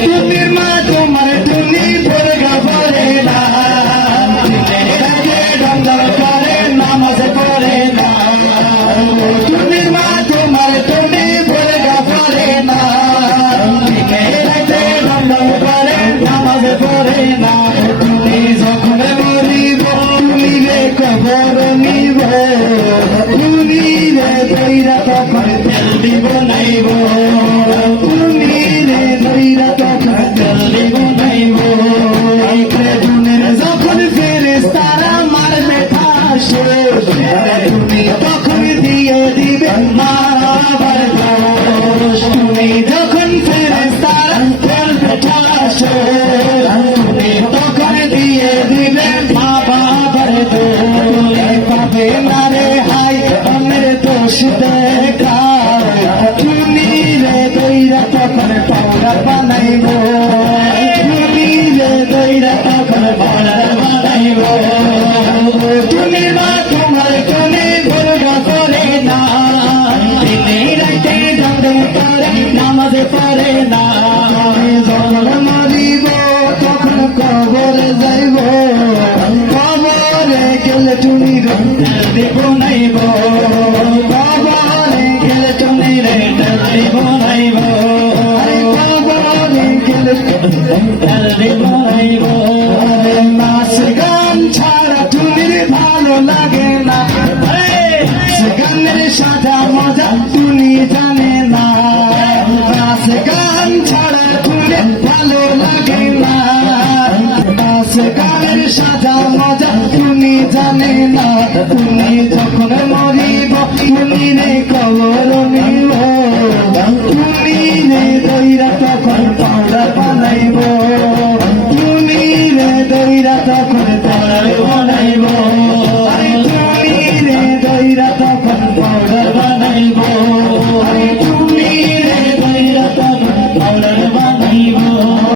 টুনির মা তোমার টুনি দুর্গা পড়ে না, ডঙ্গল করে নামাজ পড়ে না। টুনির মা তোমার টুনি দুর্গা পড়ে না, ডঙ্গল করে নামাজ পড়ে না। তুমি যখন মরিব টুনিরে কবর নিব, টুনিরে দইরা তখন তেল দিব নাইব, টুনিরে দইরা তখন তেল দিব নাইব। টুনির যখন ফেরেশতারা মারবে ঠাসে, তুমি তখন দিয়ে দিবে মা বাবার দোষ। তুমি যখন ফেরেশতারা মারবে ঠাসে, তুমি তখন দিয়ে দিবে মা বাবার দোষ। পাবে না রে হাই অন্যের দোষ দেখায়, টুনিরে দইরা তখন পাউডার বানাইব, টুনিরে দইরা তখন পাউডার বানাইব। টুনির মা তোমার টুনি দুর্গা করে না, দিনে রাইতে দৌড়ে করে নামাজ পড়ে না। যখন মরিব তখন কবরে যাইব, কবরে গেলে টুনির দেব নাইব, কবরে গেলে টুনির দেব নাইব, কবরে গেলে দেব নাইব। নাচ গান ছাড়া টুনির ভালো লাগে না, গানের সাজা মজা টুনি জানে না। নাচ গান ছাড়া টুনি ভালো লাগে না, নাচ গানের সাজা মজা টুনি জানে না। তুমি যখন মরিব টুনিরে কবর নিব, টুনিরে দইরা তখন পাউডার বানাইব, টুনিরে দইরা তখন